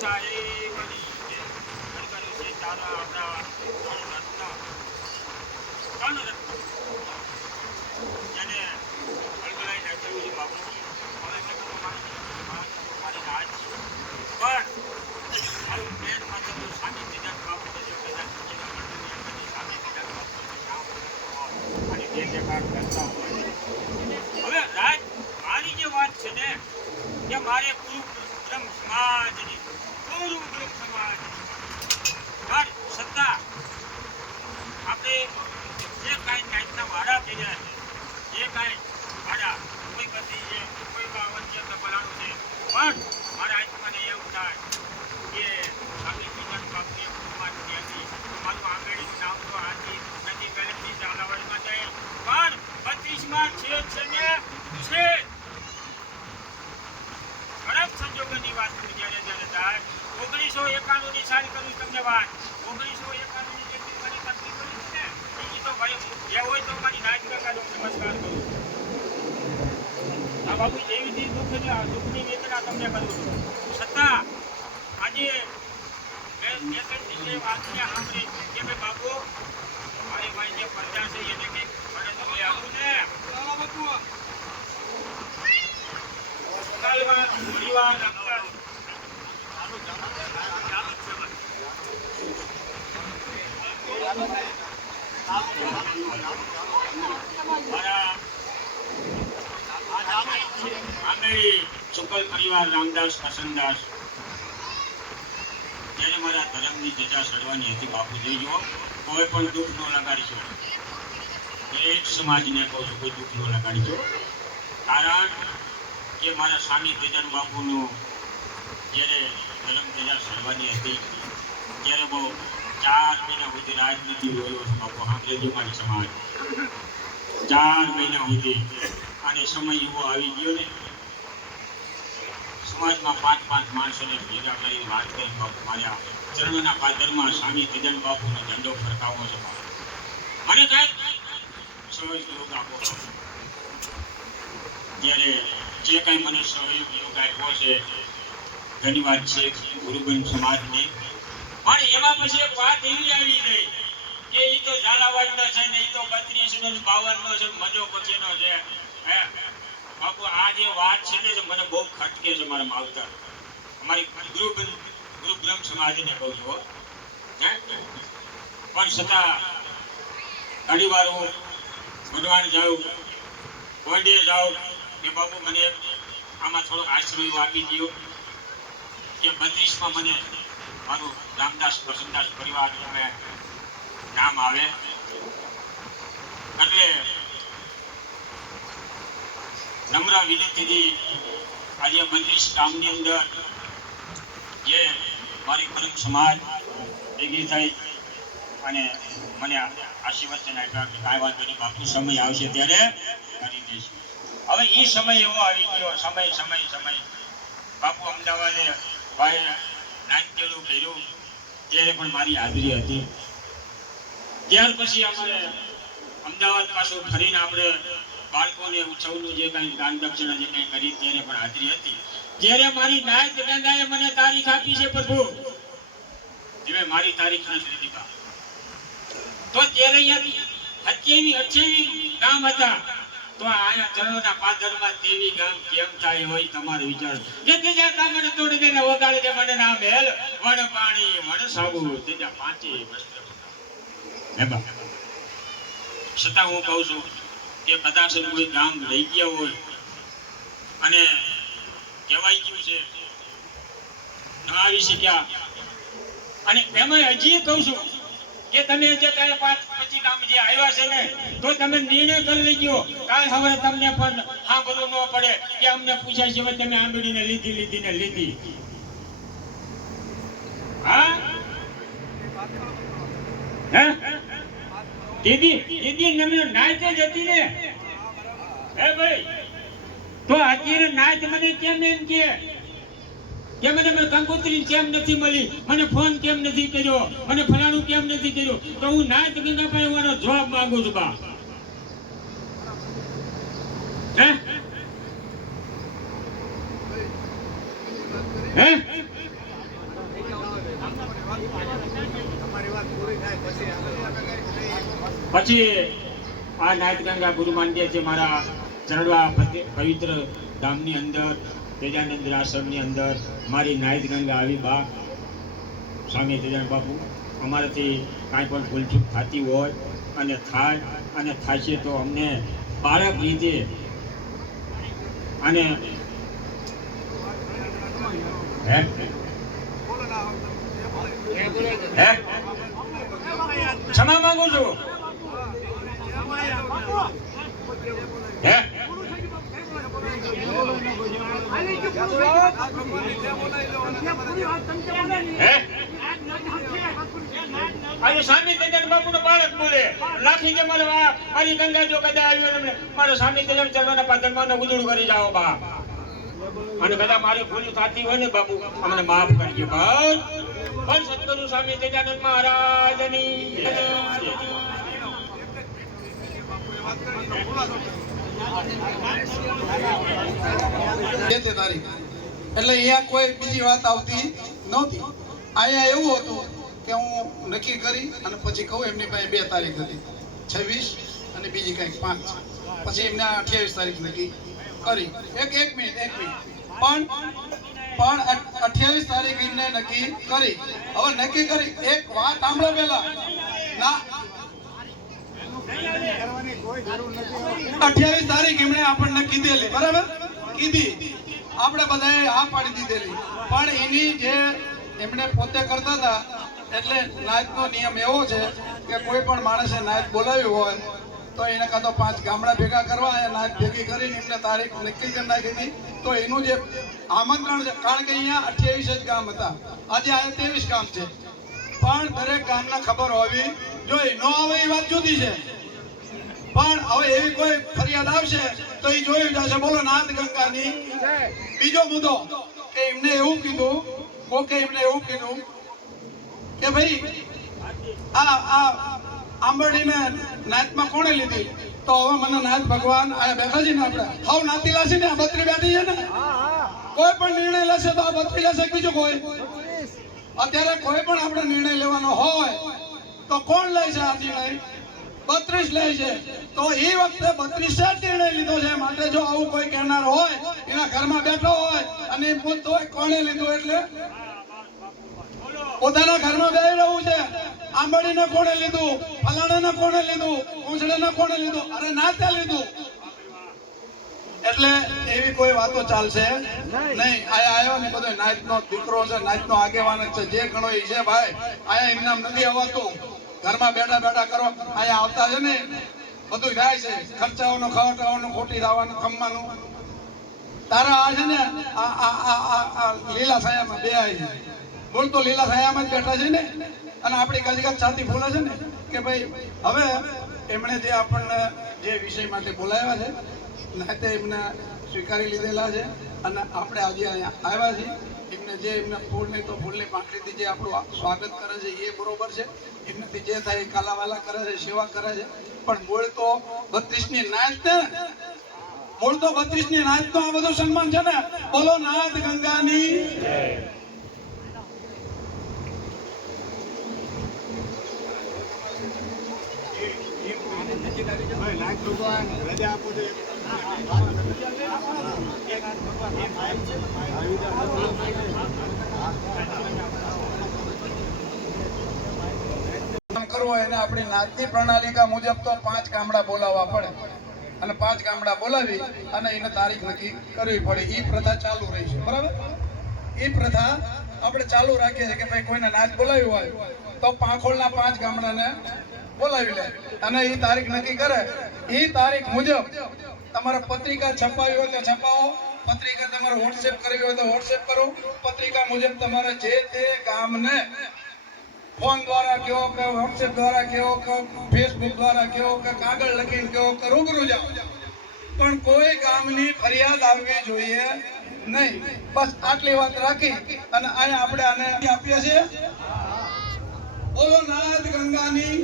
હવે રાજ મારી જે વાત છે ને કે મારે ગુરુ બ્રહ્મ સમાજની મારી સત્તા આપણે જે કાંઈ નાઈટના વાડા કર્યા છે જે કાંઈ વાડા કોઈ બધી છે કોઈ બાવન છે તો બલાનું છે પણ મારા આત્માને એવું થાય કે આપણી બીજા બાપની કુમારની હતી મારું આંગળીનું નામ તો આજી નદી ગલતની ઝાલાવાડમાં જાય પણ 32માં છે ને છે ખરાબ સંજોગોની વાત જ્યારે જ્યારે થાય 1991 ની સાલ કરું તમને વાત 1991 ની જે મારી તકલીફ પડી છે ને એ તો ભાઈ જે હોય તો મારી નાચ કરવાનો નમસ્કાર કરું આ બાપુ જેવી દુઃખની વેદના તમને કરું છું છતાં આજે મેં વાતને સાંભળી કે ભાઈ બાપુ મારી ભાઈ જે પ્રજા છે એને કંઈક મને તો લઈ આવું ને પરિવાર શુકલ પરિવાર રામદાસ પ્રસન્નદાસ જ્યારે મારા ધર્મની ધજા ચડવાની હતી બાપુ જોઈજો કોઈ પણ દુઃખ ન લગાડીશો દરેક સમાજને કહું છું કોઈ દુઃખ ન લગાડીશો કારણ કે મારા સ્વામી તેજન બાપુનું જ્યારે ધર્મ ધજા ચડવાની હતી ત્યારે બહુ 4 મહિના સુધી રાજનીતિ રહ્યો છે બાપુ સાંભળજો મારી સમાજ 4 મહિના સુધી અને સમય એવો આવી ગયો ને સમાજમાં 5 માણસોને ભેગા કરીને વાત કરી બાપુ મારા ચરણોના પાદરમાં સ્વામી તેજન બાપુનો ઝંડો ફરકાવવો છે મને કાંઈ સહયોગ આપો જ્યારે જે કાંઈ મને સહયોગ આપ્યો છે ધન્યવાદ છે ગુરુબંધ સમાજને પણ એમાં પછી એક વાત એવી આવી ગઈ કે એ તો ઝાલાવાડનો છે ને એ તો 32 નો 52 નો છે મજો પછીનો છે હે બાપુ આ જે વાત છે ને મને બહુ ખટકે છે મારા માવતર અમારી ગુરુ બ્રહ્મ સમાજને કહું છું પણ છતાં ઘણી વાર હું ભગવાન જાઉં કોંડે જાઉં કે બાપુ મને આમાં થોડોક આશ્રય આપી દો કે 32માં મને મારું રામદાસ પ્રસન્નદાસ પરિવાર નામ આવે એટલે નમ્ર વિનંતીથી આજે 32 ગામની અંદર જે મારી પરમ સમાજ ભેગી થઈ અને મને આશીર્વચન આપ્યા કે કાંઈ વાંધો નહીં બાપુ સમય આવશે ત્યારે કરી દઈશું હવે એ સમય એવો આવી ગયો સમય બાપુ અમદાવાદે ભાઈ નાટ્યનું કર્યું ત્યારે પણ મારી હાજરી હતી ત્યાર પછી આપણે અમદાવાદ પાછું ફરીને આપણે બાળકોને ઉત્સવનું જે કાંઈ દાન દક્ષિણા જે કાંઈ કરી ત્યારે પણ હાજરી હતી ત્યારે મારી નાયક ગંગાએ મને તારીખ આપી છે પ્રભુ તમે મારી તારીખ નથી લીધી તો ત્યારે 28 ગામ હતા તો આયા ચરણોના પાદરમાં દેવી ગામ કેમ થાય હોય તમારો વિચાર કે તેજા કામને તોડી દેને વગાડી દે મને ના મેલ વણ પાણી વણ સાબુ તેજા પાંચે વસ્ત્ર હેબા છતાં હું કહું છું કે કદાચ કોઈ ગામ લઈ ગયા હોય અને કહેવાય ગયું છે ન આવી શક્યા અને એમાં હજી કહું છું કે તમે જે કાંઈ 5-25 ગામ જે આવ્યા છે ને તો તમે નિર્ણય કરી લેજો કાલ હવે તમને પણ સાંભળવું ન પડે કે અમને પૂછ્યા સિવાય તમે આંબળીને લીધી હા હે દીદી નમે નાચ જ હતી ને હે ભાઈ તો અત્યારે નાચ મને કેમ એમ કે મને કંકોત્રી કેમ નથી મળી મને ફોન કેમ નથી કર્યો મને ફલાણું કેમ નથી કર્યું તો હું નાચ ગંગાભાઈ મારો જવાબ માંગુ છું બા હે પછી આ નાથગંગા ગુરુ માંડ્ય છે મારા ચરણવા પવિત્ર ધામની અંદર તેજાનંદ આશ્રમની અંદર મારી નાથગંગા આવી બા સ્વામી તેજાનંદ બાપુ અમારાથી કાંઈ પણ ભૂલચૂક થતી હોય અને થાય અને થશે તો અમને બાળક લીધે અને ક્ષમા માંગુ છું આજે સ્વામી તેજાનંદ બાપુ નો બાળક બોલે લાખી જે મારી ગંગા જો કદા આવ્યો મારો સ્વામી તેજાનંદ ચરણોના પાદરમાં ઉદુડ કરી જાઓ બા અને કદા મારી ભૂલ થતી હોય ને બાપુ અમને માફ કરજો બસ પણ સદગુરુ સ્વામી તેજાનંદ મહારાજની એટલે અહીંયા કોઈ બીજી વાત આવતી નહોતી. અહીંયા એવું હતું કે હું નક્કી કરી અને પછી કહું એમની પાસે 2 તારીખ હતી 26 અને બીજી કંઈક 5 પછી એમને 28 તારીખ નક્કી કરી. એક મિનિટ પણ 28 તારીખ એમને નક્કી કરી. હવે નક્કી કરી એક વાત સાંભળો પહેલા ના 28 તારીખ એમણે આપણને કીધેલી બરાબર કીધી આપણે બધાએ હા પાડી દીધેલી પણ એની જે એમણે પોતે કરતા હતા એટલે નાયતનો નિયમ એવો છે કે કોઈ પણ માણસે નાયત બોલાવ્યું હોય તો એને કાં તો 5 ગામડા ભેગા કરવા અને નાયત ભેગી કરીને એમને તારીખ નક્કી કરી નાખી હતી. તો એનું જે આમંત્રણ છે કારણ કે અહીંયા 28 જ ગામ હતા આજે આ 23 ગામ છે પણ દરેક ગામને ખબર હોવી જોઈએ. ન આવે એ વાત જુદી છે પણ હવે એવી કોઈ ફરિયાદ આવશે તો એ જોયું જશે. બોલો નાથગંગાની. બીજો મુદ્દો કે એમને એવું કીધું કે ભાઈ આ આંબરડીને નાથમાં કોણે લીધી તો હવે મને નાથ ભગવાન આ બેઠા છે ને આપણે હાવ નાતી લાશે ને આ બત્રી બેઠી છે ને કોઈ પણ નિર્ણય લેશે તો આ બત્રી લેશે બીજું કોઈ અત્યારે કોઈ પણ આપણે નિર્ણય લેવાનો હોય તો કોણ લે છે આ નિર્ણય 32 લે છે તો એ વખતે 32 નિર્ણય લીધો છે. માટે જો આવું કોઈ કહેનાર હોય એના ઘરમાં બેઠો હોય અને એમ પૂછતો હોય કોણે લીધું એટલે પોતાના ઘરમાં બેસી રહ્યું છે. આંબડીને કોણે લીધું, ફલાણાને કોણે લીધું, ઉંસળેને કોણે લીધું, અરે નાતે લીધું. એટલે એવી કોઈ વાતો ચાલશે નહીં. આયા આવ્યો ને બધો નાયતનો દીકરો છે, નાયતનો આગેવાન છે, જે ઘણો એ છે ભાઈ. આયા એમ નામ નથી આવતું. ઘરમાં બેઠા કરો અહીંયા આવતા છે ને બધું થાય છે. ખર્ચાઓનું ખવટાવવાનું ખોટી દાવાનું ખમવાનું તારા આ છે ને આ લીલા છાયામાં બે આવી બોલ તો લીલા છાયામાં જ બેઠા છે ને અને આપણી કજગત છાતી ફૂલે છે ને કે ભાઈ હવે એમણે જે આપણને જે વિષય માટે બોલાવ્યા છે નાતે એમને સ્વીકારી લીધેલા છે અને આપણે આજે અહીંયા આવ્યા છીએ. એમને જે એમને ફૂલની તો ફૂલની પાંખડીથી જે આપણું સ્વાગત કરે છે એ બરોબર છે. એમનાથી જે થાય કાલાવાલા કરે છે, સેવા કરે છે. પણ મૂળ તો 32ની નાચ ને મૂળ તો 32ની નાચ નો આ બધું સન્માન છે ને. બોલો નાથ ગંગાની. રજા આપો છો કરવો એને આપણી નાતની પ્રણાલિકા મુજબ તો 5 ગામડા બોલાવવા પડે અને 5 ગામડા બોલાવી અને એને તારીખ નક્કી કરવી પડે. એ પ્રથા ચાલુ રહી છે બરાબર. એ પ્રથા આપણે ચાલુ રાખીએ છીએ કે ભાઈ કોઈને નાચ બોલાવ્યું હોય તો પાંખોળના 5 ગામડાને બોલાવી લે અને એ તારીખ નક્કી કરે. એ તારીખ મુજબ તમારે પત્રિકા છપાવી હોય તો છપાવો, પત્રિકા તમારે વોટ્સએપ કરવી હોય તો વોટ્સએપ કરો. પત્રિકા મુજબ તમારે જે તે ગામને ફોન દ્વારા કહો કે વોટ્સએપ દ્વારા કહો કે ફેસબુક દ્વારા કહો કે કાગળ લખીને કહો કે રૂબરૂ જાઓ, પણ કોઈ ગામની ફરિયાદ આવવી જોઈએ નહીં. બસ આટલી વાત રાખી અને અહીંયા આપણે આને આપીએ છીએ. બોલો નાથ ગંગાની.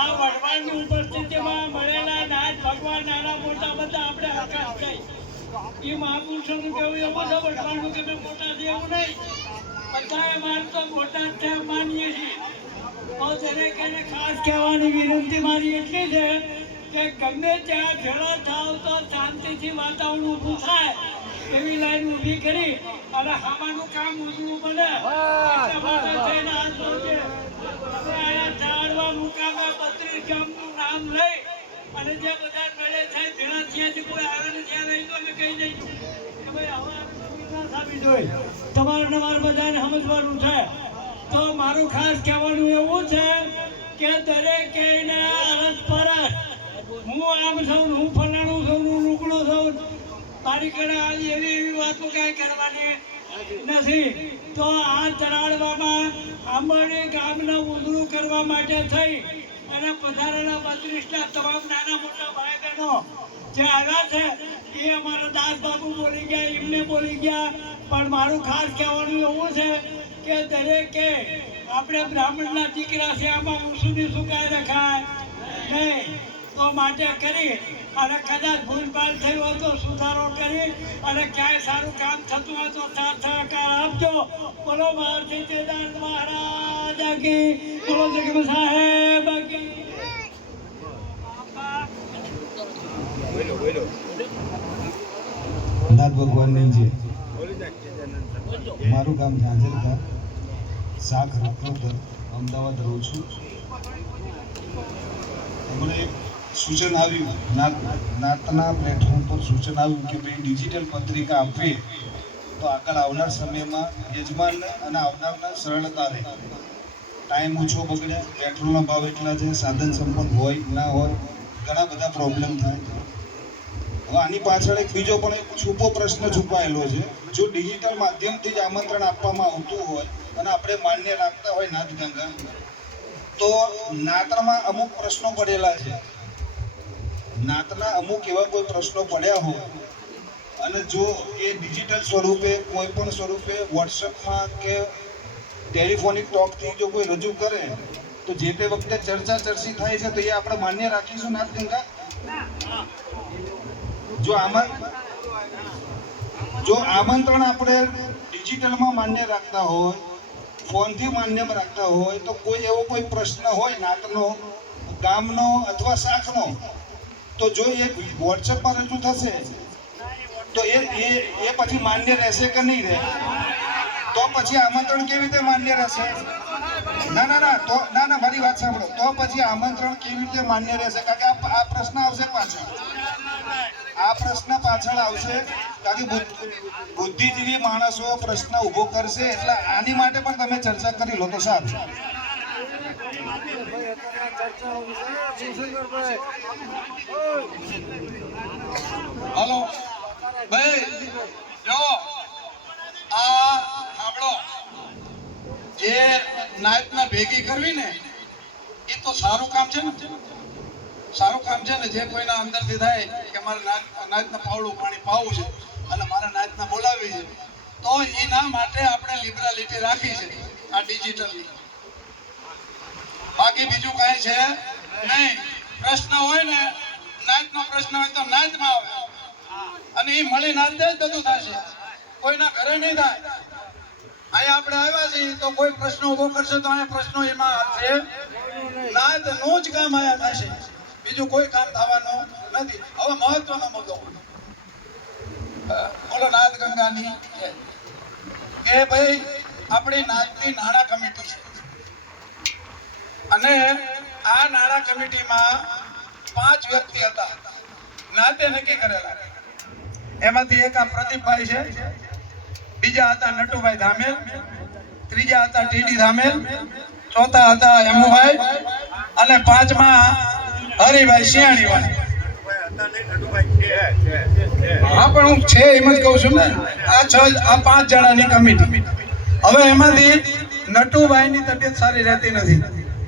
આ વડવાળની ઉપસ્થિત એ મહાપુરુષોનું કેવું એવું છે ભગવાનનું કે મેં મોટા છે એવું નહીં. બધાએ માર તો મોટા જ છે માનીએ છીએ. તો દરેક એને ખાસ કહેવાની વિનંતી મારી એટલી છે કે ગમે ત્યાં ભેળા થાવ તો શાંતિથી વાતાવરણ ઊભું થાય એવી લાઈન ઊભી કરી અને હામાનું કામ ઉજળું બને એટલા માટે થઈને હાથ જોડજે. હવે અહીંયા ઝાડવા મુકામે 32 ગામનું નામ લઈ અને જે બધા મેળે થાય ભેળા થયાથી કોઈ આવે ને ત્યાં લઈ તો અમે કહી દઈશું કે ભાઈ હવે ના સાબિત હોય. તમારે ને મારે બધાને સમજવાનું છે. તો મારું ખાસ કહેવાનું એવું છે કે દરેકે એને અરસ પરસ હું આમ છું હું ફલાણું છું હું રૂકડું છું મારી કડે આવી એવી વાતો કાંઈ કરવાની નથી. તો આ તરાળવામાં આંબરડી ગામને ઉજળું કરવા માટે થઈ અને પધારેલા 32ના તમામ નાના મોટા ભાઈ બહેનો જે આવ્યા છે એ અમારા દાસબાબુ બોલી ગયા એમને બોલી ગયા. પણ મારું ખાસ કહેવાનું એવું છે કે દરેકે આપણે બ્રાહ્મણના દીકરા છે આમાં ઊંસું શું કાંઈ રખાય નહીં. તો માટે કરી અને કદાચ ભૂલભાલ થઈ હોય તો સુધારો કરી અને ક્યાંય સારું કામ થતું હોય તો સાથ સહકાર આપજો. બોલો ભારતી તેદાર મહારાજ કી, બોલો જગત સાહેબ કી. નાથ ભગવાનની જે મારું ગામ ઝાંઝરકા શાખ રત્નોદર અમદાવાદ રહું છું. હમણાં એક સૂચન આવ્યું નાતના પ્લેટફોર્મ પર સૂચન આવ્યું કે ભાઈ ડિજિટલ પત્રિકા આપીએ તો આગળ આવનાર સમયમાં યજમાનને અને આવનારને સરળતા રહે. ટાઈમ ઓછો બગડે, પેટ્રોલના ભાવ એટલા છે, સાધન સંપન્ન હોય ના હોય, ઘણા બધા પ્રોબ્લેમ થાય. હવે આની પાછળ એક બીજો પણ એક છુપો પ્રશ્ન છુપાયેલો છે. જો ડિજિટલ માધ્યમથી જ આમંત્રણ આપવામાં આવતું હોય અને આપણે માન્ય રાખતા હોય નાથગંગા, તો નાતમાં અમુક પ્રશ્નો પડેલા છે. નાતના અમુક એવા કોઈ પ્રશ્નો પડ્યા હોય અને જો એ ડિજિટલ સ્વરૂપે કોઈ પણ સ્વરૂપે વોટ્સએપમાં કે ટેલિફોનિક ટોકથી જો કોઈ રજૂ કરે તો જે તે વખતે ચર્ચા ચર્ચી થાય છે તો એ આપણે માન્ય રાખીશું નાથગંગા? જો આમંત્રણ આપણે ડિજિટલમાં માન્ય રાખતા હોય, ફોનથી માન્ય રાખતા હોય, તો કોઈ એવો કોઈ પ્રશ્ન હોય નાતનો, ગામનો અથવા શાખનો, તો જો એ વોટ્સએપમાં રજૂ થશે તો એ પછી માન્ય રહેશે કે નહીં રહે? તો પછી આમંત્રણ કેવી રીતે માન્ય રહેશે? ના મારી વાત સાંભળો. તો પછી આમંત્રણ કેવી રીતે માન્ય રહેશે? કારણ કે આ પ્રશ્ન આવશે પાછળ. આ પ્રશ્ન પાછળ આવશે કારણ કે બુદ્ધિજીવી માણસો પ્રશ્ન ઊભો કરશે. એટલે આની માટે પણ તમે ચર્ચા કરી લો તો સારું. હાલો ભાઈ, જો આ સાંભળો, જે નાયતના ભેગી કરવી ને એ તો સારું કામ છે ને, સારું કામ છે ને. જે કોઈના અંદરથી થાય કે મારે નાયતના પાવડું પાણી પાવું છે અને મારા નાયતના બોલાવી છે, તો એના માટે આપણે લિબરાલિટી રાખી છે આ ડિજિટલની. બાકી બીજું કાંઈ છે નહીં. પ્રશ્ન હોય ને, નાયતનો પ્રશ્ન હોય તો નાયતમાં આવે અને એ મળી નાયતે જ બધું થશે, કોઈના ઘરે નહીં થાય. અહીંયા આપણે આવ્યા છીએ તો કોઈ પ્રશ્ન ઉભો કરશે તો અહીંયા પ્રશ્નો એમાં આવશે. નાયતનું જ કામ અહીંયા થશે, બીજું કોઈ કામ થવાનું નથી. હવે મહત્વનો મુદ્દો બોલો નાથગંગાની કે ભાઈ આપણી નાથની નાણાં કમિટી છે અને આ નાણાં કમિટીમાં 5 વ્યક્તિ હતા નાતે નક્કી કરેલા. એમાંથી એક આ પ્રદીપભાઈ છે, બીજા હતા નટુભાઈ ધામેલ, ત્રીજા હતા ટીડી ધામેલ, ચોથા હતા એમુભાઈ અને પાંચમા હરિભાઈ શિયાણીવાળા. હા પણ હું છે એમ જ કહું છું ને. આ 5 જણાની કમિટી. હવે એમાંથી નટુભાઈની તબિયત સારી રહેતી નથી,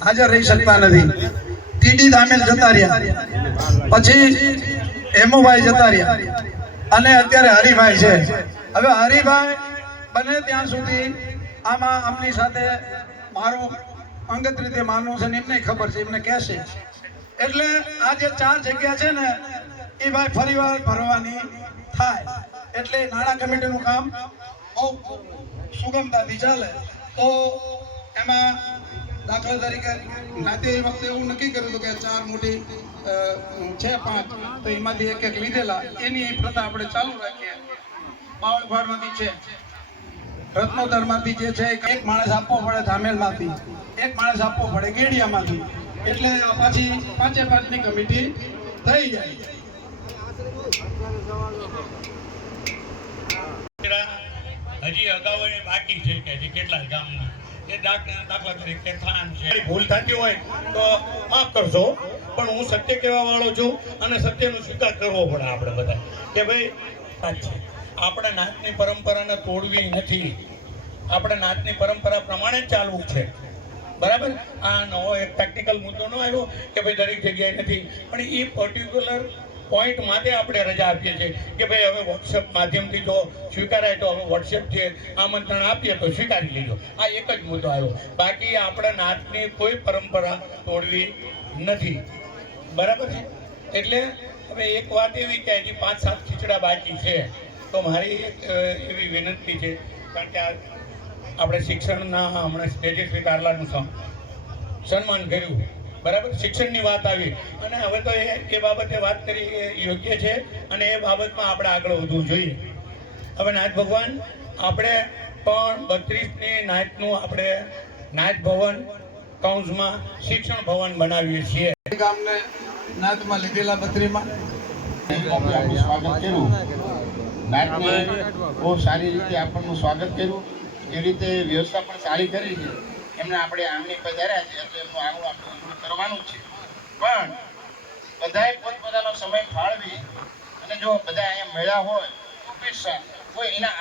હાજર રહી શકતા નથી. ટીડી ધામેલ જતા રહ્યા, પછી હેમુભાઈ જતા રહ્યા અને અત્યારે હરિભાઈ છે. હવે હરિભાઈ બને ત્યાં સુધી આમાં આમની સાથે મારું અંગત રીતે માનવું છે ને એમને ખબર છે, એમને કહેશે. એટલે આ જે 4 જગ્યા છે ને એ ભાઈ ફરીવાર ભરવાની થાય. એટલે નાણાં કમિટીનું કામ બહુ સુગમતાથી ચાલે. તો એમાં દાખલા તરીકે નાતે એ વખતે એવું નક્કી કર્યું હતું કે 4 મોટી છે 5, તો એમાંથી એક એક લીધેલા. એની પ્રથા આપણે ચાલુ રાખીએ. બાવળભાડમાંથી છે, રત્નોતરમાંથી જે છે એક માણસ આપવો પડે, ધામેલમાંથી એક માણસ આપવો પડે, ગેડિયામાંથી. એટલે આ પાછી 5-5ની કમિટી થઈ જાય. હજી અગાઉ બાકી છે કે હજી કેટલા ગામના એ દાખલા તરીકે થાન છે. ભૂલ થતી હોય તો માફ કરશો, પણ હું સત્ય કહેવા વાળો છું અને સત્યનો સ્વીકાર કરવો પડે આપણે બધા કે ભાઈ આપણે નાતની પરંપરાને તોડવી નથી, આપણે નાતની પરંપરા પ્રમાણે જ ચાલવું છે. બરાબર, આ નવો એક ટેકનિકલ મુદ્દો ન આવ્યો કે ભાઈ દરેક જગ્યાએ નથી, પણ એ પર્ટિક્યુલર પોઈન્ટ માટે આપણે રજા આપીએ છીએ કે ભાઈ હવે વોટ્સએપ માધ્યમથી જો સ્વીકારાય તો હવે વોટ્સએપ છે આમંત્રણ આપીએ તો સ્વીકારી લેજો. આ એક જ મુદ્દો આવ્યો, બાકી આપણે નાતની કોઈ પરંપરા તોડવી નથી. બરાબર છે. એટલે હવે એક વાત એવી કે હજી 5-7 ખીચડા બાકી છે, તો મારી એવી વિનંતી છે, કારણ કે આપણે શિક્ષણના હમણાં તેજસ્વી તારલાનું સન્માન કર્યું. બરાબર, શિક્ષણની વાત આવી અને હવે તો એ બાબતે વાત કરી એ યોગ્ય છે અને એ બાબતમાં આપણે આગળ વધવું જોઈએ. હવે નાથ ભગવાન આપણે પણ 32ની નાથનું આપણે નાથ ભવન કૌંસમાં શિક્ષણ ભવન બનાવીએ છીએ. ગામને નાથમાં લીધેલા 32માં સ્વાગત કર્યું. નાથને બહુ સારી રીતે આપણનું સ્વાગત કર્યું, એ રીતે વ્યવસ્થા પણ સારી કરી છે. એમને આપણે આમની પધાર્યા છે એટલે એમનું આગળ આપણે કરવાનું જ છે. પણ બધાએ પોતપોતાનો સમય ફાળવી અને જો બધા અહીંયા મળ્યા હોય તો કોઈ એના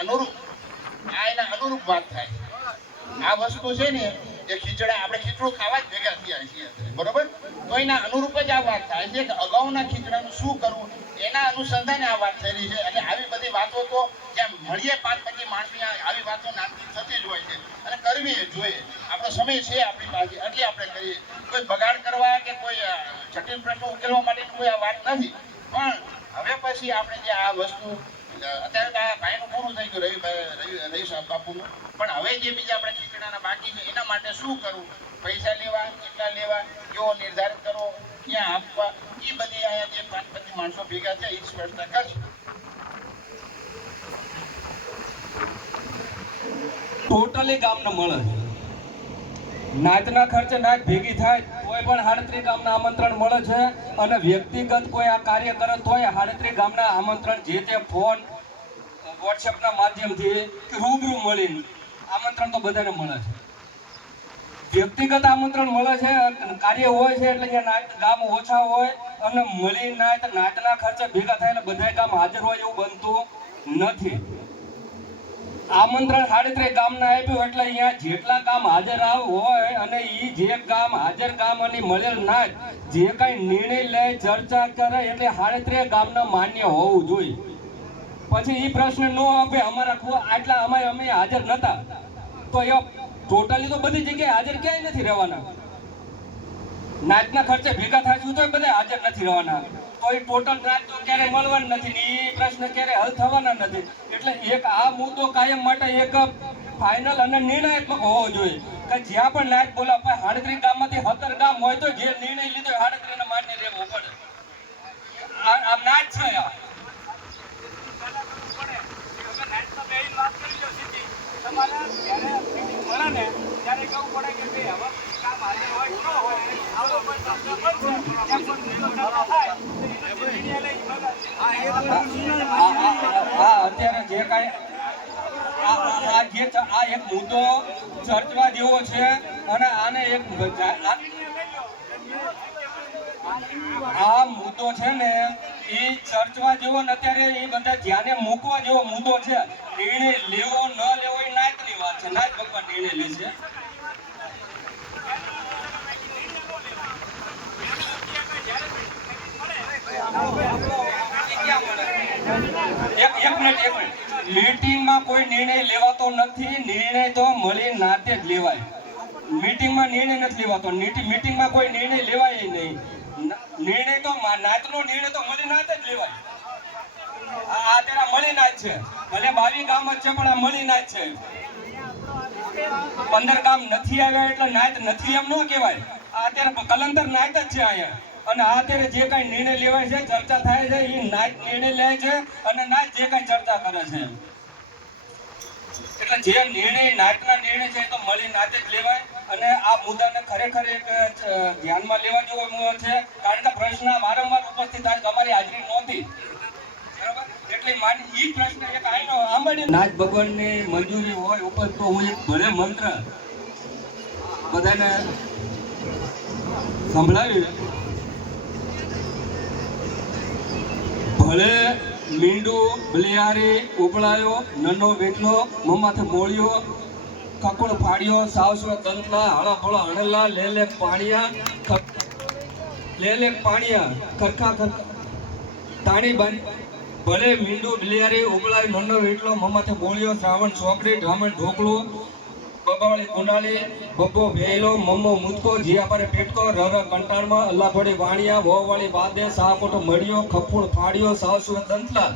અનુરૂપ વાત થાય. આ વસ્તુ છે ને જે ખીચડા આપણે ખીચડું ખાવા જ ભેગા થયા છીએ બરોબર, તો એના અનુરૂપ જ આ વાત થાય છે કે અગાઉના ખીચડાનું શું કરવું એના અનુસંધાને આ વાત થઈ રહી છે. અને આવી બધી વાતો તો જ્યાં મળીએ 5-25 માણસની આવી વાતો નાનથી થતી જ હોય છે અને કરવી જોઈએ. આપણો સમય છે આપણી પાસે એટલે આપણે કરીએ. કોઈ બગાડ કરવા કે કોઈ જટિલ પ્રશ્નો ઉકેલવા માટેની કોઈ આ વાત નથી. પણ હવે પછી આપણે જે આ વસ્તુ અત્યારે તો આ ભાઈનું પૂરું થઈ ગયું, રવિ સાહેબ બાપુનું, પણ હવે જે બીજા આપણે ખીચડાના બાકી છે એના માટે શું કરવું, પૈસા લેવા, કેટલા લેવા, કેવો નિર્ધારિત કરવો, ક્યાં આપવા, એ બધી અહીંયા જે 5-25 માણસો ભેગા છે એ સ્પષ્ટતા કરશે. ટોટલી ગામને મળે છે. નાચના ખર્ચે નાચ ભેગી થાય કોઈ પણ 38 ગામના આમંત્રણ મળે છે અને વ્યક્તિગત કોઈ આ કાર્ય કરે તોય 38 ગામના આમંત્રણ જે તે ફોન વોટ્સએપના માધ્યમથી કે રૂબરૂ મળીને આમંત્રણ તો બધાને મળે છે. વ્યક્તિગત આમંત્રણ મળે છે, કાર્ય હોય છે એટલે અહીંયા ગામ ઓછા હોય અને મળી નાચના ખર્ચે ભેગા થાય એટલે બધા ગામ હાજર હોય એવું બનતું નથી. આમંત્રણ 38 ગામના આપ્યું એટલે અહીંયા જેટલા ગામ હાજર હોય અને એ જે ગામ હાજર ગામ અને મળેલ નાચ જે કઈ નિર્ણય લે ચર્ચા કરે એટલે 38 ગામના માન્ય હોવું જોઈએ. પછી એ પ્રશ્ન નો આપે અમારા આટલા અમે હાજર નતા, તો એ ટોટલી તો બધી જગ્યાએ હાજર ક્યાંય નથી રહેવાના. નાચના ખર્ચે ભેગા થાય તો બધા હાજર નથી રહેવાના, તો એ ટોટલ નાચ તો ક્યારે મળવાનું નથી ને એ પ્રશ્ન ક્યારે હલ થવાના નથી. એટલે એક આ મુદ્દો કાયમ માટે એક ફાઇનલ અને નિર્ણયાત્મક હોવો જોઈએ કે જ્યાં પણ નાચ બોલાવે 38 ગામમાંથી 17 ગામ હોય તો જે નિર્ણય લીધો 38 ને માન્ય રહેવો પડે. આ નાચ છે. અત્યારે જે કાંઈ આ એક મુદ્દો ચર્ચવા જેવો છે અને આને એક આ મુદ્દો છે ને એ ચર્ચવા જેવો ને અત્યારે એ બધા ધ્યાને મૂકવા જેવો મુદ્દો છે. નિર્ણય લેવો ન લેવો એ નાચની વાત છે, નાચ ભગવાન નિર્ણય લે છે. મીટિંગમાં કોઈ નિર્ણય લેવાતો નથી, નિર્ણય તો મળી નાતે જ લેવાય. મીટિંગમાં નિર્ણય નથી લેવાતો, મીટિંગમાં કોઈ નિર્ણય લેવાય નહીં. નિર્ણય તો નાતનો નિર્ણય તો મળી નાતે જ લેવાય. આ તેરા મળી નાચ છે, ભલે 22 ગામ જ છે પણ આ મળી નાચ છે. 15 ગામ નથી આવ્યા એટલે નાચ નથી એમ ન કહેવાય. આ અત્યારે કલંતર નાચ જ છે અહીંયા. અને આ અત્યારે જે કાંઈ નિર્ણય લેવાય છે, ચર્ચા થાય છે, એ નાચ નિર્ણય લે છે અને નાચ જે કાંઈ ચર્ચા કરે છે. એટલે જે નિર્ણય નાચના નિર્ણય છે તો મળી નાચ જ લેવાય. અને આ મુદ્દાને ખરેખર એક ધ્યાનમાં લેવા જેવો છે, કારણ કે પ્રશ્ન વારંવાર ઉપસ્થિત થાય કે અમારી હાજરી નહોતી, બરાબર? એટલે ઈ પ્રશ્ન એક આઈનો આંબડી નાચ ભગવાનની મંજૂરી હોય ઉપર તો હું એક ભલે મંત્ર બધાને સંભળાવ્યું. ભલે મીંડું બલિયારી ઉપળાયો, નનો વેટલો મમ્માથી મોળ્યો, કકુળ ફાડ્યો, સાવસ્વ દંતલા હળા ફળા હણેલા લેલેક પાણિયા ખરખા તાણી બાંધી. ભલે મીંડું બલિયારી ઉપળાયો, નનો વેટલો મમ્માથી મોળ્યો, શ્રાવણ ચોકડી ઢામણ ઢોકળું, બબાળી કુંડાળી, બબ્બો ભેલો, મમ્મો મુદકો, જીયા પર પેટકો, રર કંટાળમાં, અલ્લા ફળી વાણિયા, વોવાળી વાદે, સાપોટો મળ્યો, ખફૂળ ફાડ્યો, સાવસુ દંતલા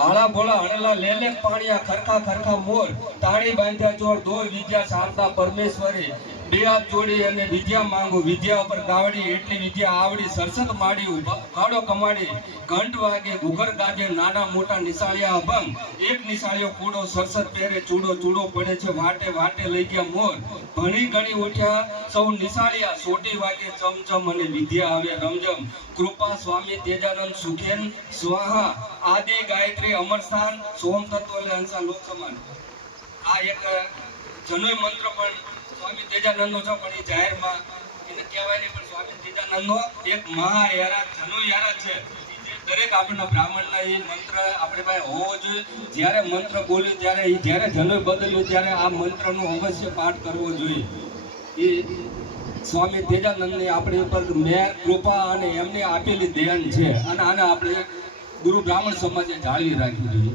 હાળા ભોળા હણેલા લેલેક પાણિયા ખરખા મોર, તાળી બાંધ્યા ચોર, દો વિદ્યા શારદા પરમેશ્વરી, બે હાથ જોડી અને વિદ્યા માંગુ, વિદ્યા ઉપર ગાવડી, એટલી વિદ્યા આવડી, સરસત માડી, ગાડો કમાડી, ઘંટ વાગે, ઘુઘર ગાજે, નાના મોટા નિશાળિયા અભંગ, એક નિશાળિયો કૂડો, સરસત પહેરે ચૂડો પડે છે વાટે લઈ ગયા મોર, ભણી ગણી ઉઠ્યા સૌ નિશાળિયા, સોટી વાગે ચમચમ અને વિદ્યા આવે રમઝમ, કૃપા સ્વામી તેજાનંદ સુખેન સ્વાહા, આદિ ગાયત્રી અમરસ્થાન, સોમ તત્વ અંશા લોક સમાન. આ એક જનોય મંત્ર પણ સ્વામી તેજાનંદનો છે, પણ એ જાહેરમાં એને કહેવાય નહીં, પણ સ્વામી તેજાનંદનો એક મહાયારા જનોયારા છે. દરેક આપણને બ્રાહ્મણના એ મંત્ર આપણે પાસે હોવો જોઈએ. જ્યારે મંત્ર બોલ્યું ત્યારે જ્યારે જનોય બદલ્યું ત્યારે આ મંત્રનો અવશ્ય પાઠ કરવો જોઈએ. એ સ્વામી તેજાનંદની આપણી ઉપર મેર કૃપા અને એમને આપેલી દેન છે, અને આને આપણે ગુરુ બ્રાહ્મણ સમાજે જાળવી રાખવી જોઈએ.